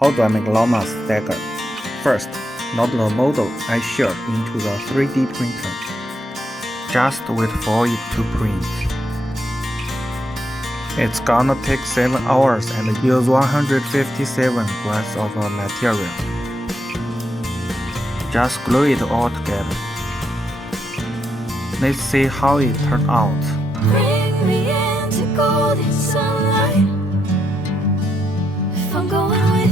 How do I make Lauma's dagger? First, load the model I shared into the 3D printer. Just wait for it to print. It's gonna take 7 hours and use 157 grams of material. Just glue it all together. Let's see how it turned out. Bring me into golden sunlight. If I'm going with